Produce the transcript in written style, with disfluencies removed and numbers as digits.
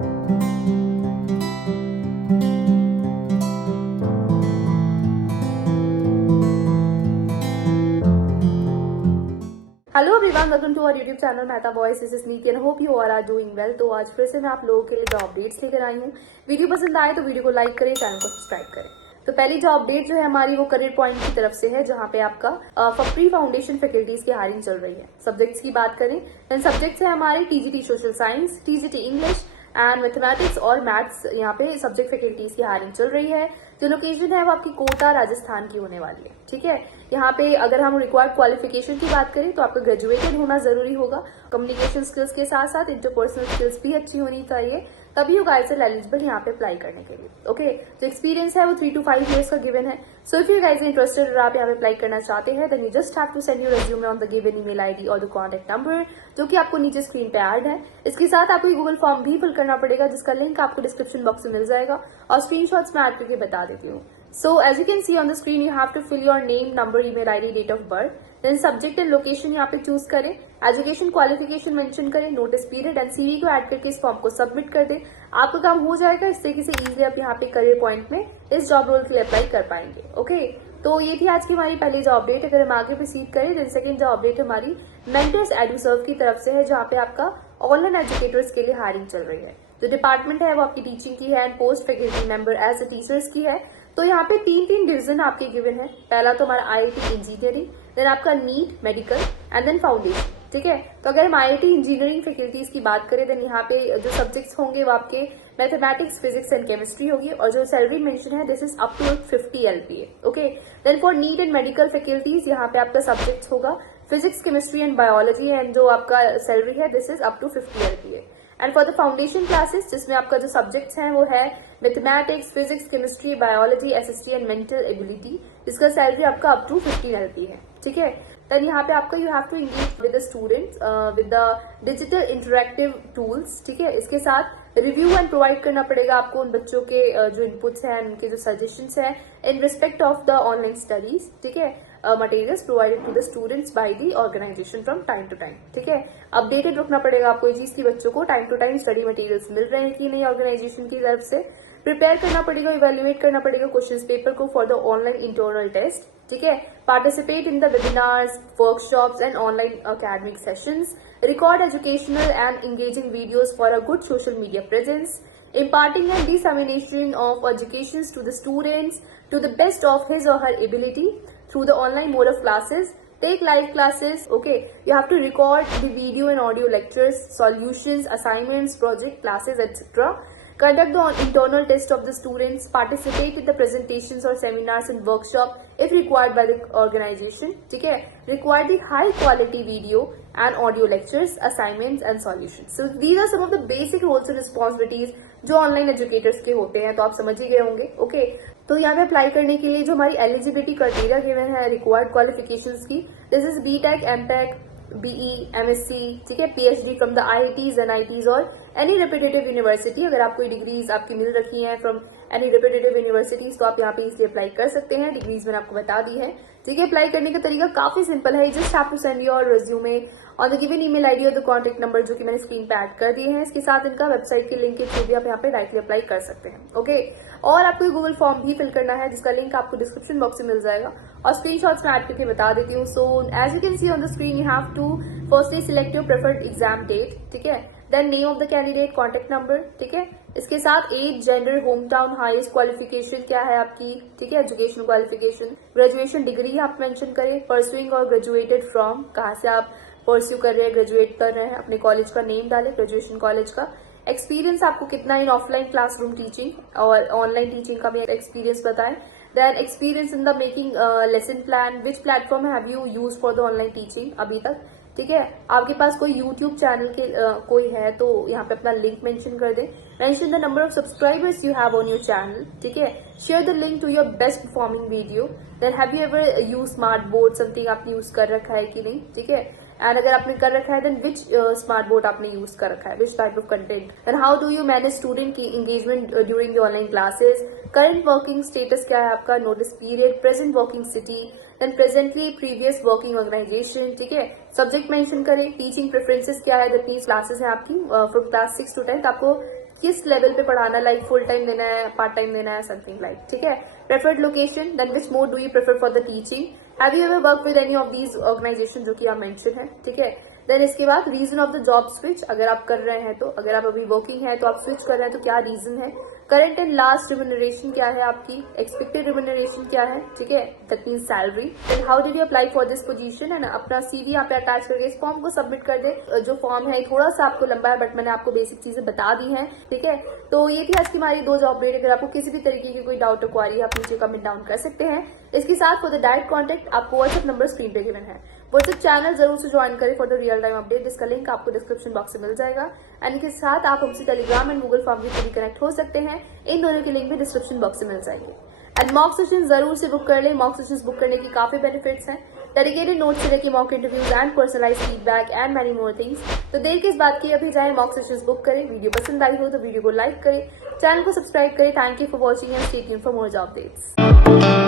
Hello everyone, welcome to our YouTube channel Mehta voice. This is Niti and hope you are doing well. तो आज फिर से मैं आप लोगों के लिए जॉब अपडेट्स लेकर आई हूँ। वीडियो पसंद आए तो वीडियो को लाइक करें, चैनल को सब्सक्राइब करें। तो पहली जॉब अपडेट जो है हमारी वो करियर पॉइंट की तरफ से है, जहाँ पे आपका प्री फाउंडेशन फैकल्टीज की हायरिंग चल रही है। सब्जेक्ट्स की बात करें देन सब्जेक्ट्स है हमारे TGT social science, TGT English and mathematics और मैथ्स। यहाँ पे सब्जेक्ट फैकल्टीज की हायरिंग चल रही है। जो लोकेशन है वो आपकी कोटा राजस्थान की होने वाली है। ठीक है, यहाँ पे अगर हम रिक्वायर्ड क्वालिफिकेशन की बात करें तो आपका ग्रेजुएटेड होना जरूरी होगा। कम्युनिकेशन स्किल्स के साथ साथ इंटरपर्सनल स्किल्स भी अच्छी होनी चाहिए, तभी यू गाइस आर एलिजिबल यहाँ पे अप्लाई करने के लिए। ओके, जो एक्सपीरियंस है वो 3 to 5 years का गिवन है। So if you guys interested और आप यहाँ पे अप्लाई करना चाहते हैं then you just have to send your resume on the given email ID और द कॉन्टेक्ट नंबर, जो कि आपको नीचे स्क्रीन पे ऐड है। इसके साथ आपको गूगल फॉर्म भी फिल करना पड़ेगा, जिसका लिंक आपको डिस्क्रिप्शन बॉक्स में मिल जाएगा और स्क्रीनशॉट्स में ऐड करके बता देती हूँ। So as you can see on the screen, you have to fill your name, number, email ID, date of birth. Then subject and location यहाँ पे चूज करें, एजुकेशन क्वालिफिकेशन मेंशन करें, नोटिस पीरियड एंड सीवी को add करके इस form को submit कर दें। आपका काम हो जाएगा। इस तरीके से इजीली आप यहाँ पे करियर पॉइंट में इस जॉब रोल के लिए अप्लाई कर पाएंगे। ओके, तो ये थी आज की हमारी पहली जॉब अपडेट। अगर हम आगे प्रोसीड करें देन सेकंड जॉब अपडेट हमारी मेंटर्स एडुसर्व की तरफ से है, जहाँ पे आपका ऑनलाइन एजुकेटर्स के लिए हायरिंग चल रही है। जो डिपार्टमेंट है वो आपकी टीचिंग की है and post faculty member as a teachers की है। तो यहाँ पे 3 डिवीजन आपके गिवन है। पहला तो हमारा आईआईटी इंजीनियरिंग, देन आपका NEET medical and then foundation. ठीक है, तो अगर हम आईआईटी इंजीनियरिंग फैकल्टीज की बात करें देन यहाँ पे जो सब्जेक्ट्स होंगे वो आपके मैथमेटिक्स, फिजिक्स एंड केमिस्ट्री होगी और जो सैलरी मेंशन है this is up to 50 LPA। Okay, then for NEET and medical faculties यहाँ पे आपका सब्जेक्ट्स होगा physics, chemistry and biology and जो आपका सैलरी है this is up to 50 LPA। And for the foundation classes जिसमें आपका जो सब्जेक्ट्स हैं वो है mathematics, physics, chemistry, biology, SST and mental ability, जिसका सैलरी आपका अप टू 15 LP है। ठीक है, देन यहाँ पे आपका you have to engage with the students with the digital interactive tools. ठीक है, इसके साथ रिव्यू एंड प्रोवाइड करना पड़ेगा आपको उन बच्चों के जो इनपुट्स हैं, उनके जो सजेशंस हैं in respect of the online studies. ठीक है, materials provided to the students by the organisation from time to time. ठीक है, अपडेटेड रखना पड़ेगा आपको ये चीज की बच्चों को time to time study materials मिल रहे हैं कि नहीं ऑर्गेनाइजेशन की तरफ से। प्रिपेयर करना पड़ेगा, इवेल्युएट करना पड़ेगा क्वेश्चन पेपर को for the online internal test. ठीक है, participate in the webinars, workshops and online academic sessions, record educational and engaging videos for a good social media presence, imparting and dissemination of educations to the students to the best of his or her ability through the online mode of classes. Take live classes. Okay, you have to record the video and audio lectures, solutions, assignments, project classes, etc. Conduct the internal test of the students. Participate in the presentations or seminars and workshop if required by the organization. ठीक है, require the high quality video and audio lectures, assignments and solutions. So these are some of the basic roles and responsibilities जो online educators के होते हैं। तो आप समझ ही गए होंगे। ओके, तो यहाँ पे अप्लाई करने के लिए जो हमारी एलिजिबिलिटी क्राइटेरिया गिवन है रिक्वायर्ड क्वालिफिकेशंस की, this is BTech, MTech, BE, MSc, ठीक है, PhD from the IITs, NITs और एनी रेप्यूटेटिव यूनिवर्सिटी। अगर आपको डिग्रीज आपकी मिल रखी हैं फ्रॉम एनी रेप्यूटेटिव यूनिवर्सिटीज तो आप यहाँ पे इसलिए अप्लाई कर सकते हैं। डिग्रीज मैंने आपको बता दी है। ठीक है, अप्लाई करने का तरीका काफी सिंपल है। Just have to send your resume on the given email ID और द कॉन्टेक्ट नंबर, जो कि मैंने स्क्रीन पे ऐड कर दिए हैं। इसके साथ इनका वेबसाइट के लिंक के थ्रू भी आप यहाँ पे डायरेक्टली अप्लाई कर सकते हैं। ओके, और आपको गूगल फॉर्म भी फिल करना है, जिसका लिंक आपको डिस्क्रिप्शन बॉक्स में मिल जाएगा और स्क्रीनशॉट्स में ऐड करके बता देती हूँ। So as you can see on the screen you have to firstly select your preferred exam date. ठीक है, then name of the candidate, contact number. ठीक है, इसके साथ age, gender, home town, highest qualification क्या है आपकी। ठीक है, एजुकेशन क्वालिफिकेशन, ग्रेजुएशन डिग्री आप मेंशन करें, परसुइंग और ग्रेजुएटेड फ्रॉम, कहाँ से आप परस्यू कर रहे हैं, ग्रेजुएट कर रहे हैं, अपने कॉलेज का नेम डालें, ग्रेजुएशन कॉलेज का। एक्सपीरियंस आपको कितना इन ऑफलाइन क्लासरूम टीचिंग और ऑनलाइन टीचिंग का भी एक्सपीरियंस बताएं। Then experience in the making lesson plan, which platform have you use for the online teaching अभी तक। ठीक है, आपके पास कोई यूट्यूब चैनल के कोई है तो यहाँ पे अपना लिंक मेंशन कर दें। Mention the number of subscribers you have on your channel. ठीक है, share the link to your best performing video. Then have you ever use smart board, something आपने यूज कर रखा है कि नहीं। ठीक है, एंड अगर आपने कर रखा है देन विच स्मार्ट बोर्ड आपने यूज कर रखा है, which type of content, and how do you manage student की engagement during the online classes. Current working status क्या है आपका, notice period, present working city, then presently previous working organisation. ठीक है, सब्जेक्ट मेंशन करें, टीचिंग प्रेफरेंसेस क्या है, that means classes है आपकी फ्रॉम क्लास 6 to 10 आपको किस लेवल पे पढ़ाना, लाइक फुल टाइम देना है, पार्ट टाइम देना है, समथिंग लाइक, ठीक है। Preferred location, then which mode do you prefer for the teaching, have you ever work with any of these organisation जो कि आप मेंशन है, ठीक है। देन इसके बाद reason of the job switch, अगर आप कर रहे हैं तो, अगर आप अभी वर्किंग है तो आप स्विच कर रहे हैं तो क्या रीजन है। करंट एंड लास्ट रिम्यूनरेशन क्या है आपकी, एक्सपेक्टेड रिम्यूनरेशन क्या है, ठीक है, that mean salary. Then how did you apply for this position, and अपना सीवी यहाँ पे अटैच करके इस फॉर्म को सबमिट कर दे। जो फॉर्म है थोड़ा सा आपको लंबा है बट मैंने आपको बेसिक चीजें बता दी हैं, ठीक है। तो ये थी आज की हमारी 2 जॉब अपडेट। अगर आपको किसी भी तरीके की कोई डाउट और क्वारी आप नीचे कमेंट डाउन कर सकते हैं। इसके साथ फॉर द डायरेक्ट कॉन्टेक्ट आपको व्हाट्सएप नंबर स्क्रीन पे गिवन है। व्हाट्सएप चैनल जरूर से ज्वाइन करें for the real time update, जिसका लिंक आपको डिस्क्रिप्शन बॉक्स में मिल जाएगा। एंड इसके साथ आप हमसे टेलीग्राम एंड गूगल फॉर्म के थ्रू कनेक्ट हो सकते हैं। इन दोनों के लिंक भी डिस्क्रिप्शन बॉक्स में मिल जाएंगे। एंड मॉक सेशन जरूर से बुक कर लें। मॉक सेशन बुक करने की काफी बेनिफिट्स हैं, डेडिकेटेड नोट्स से लेकर mock interviews and personalise feedback and many more things. तो देर किस बात की, अभी जाए मॉक सेशंस बुक करें। वीडियो पसंद आई हो तो वीडियो को लाइक करें, चैनल को सब्सक्राइब करें। Thank you for watching and stay tuned for more job updates.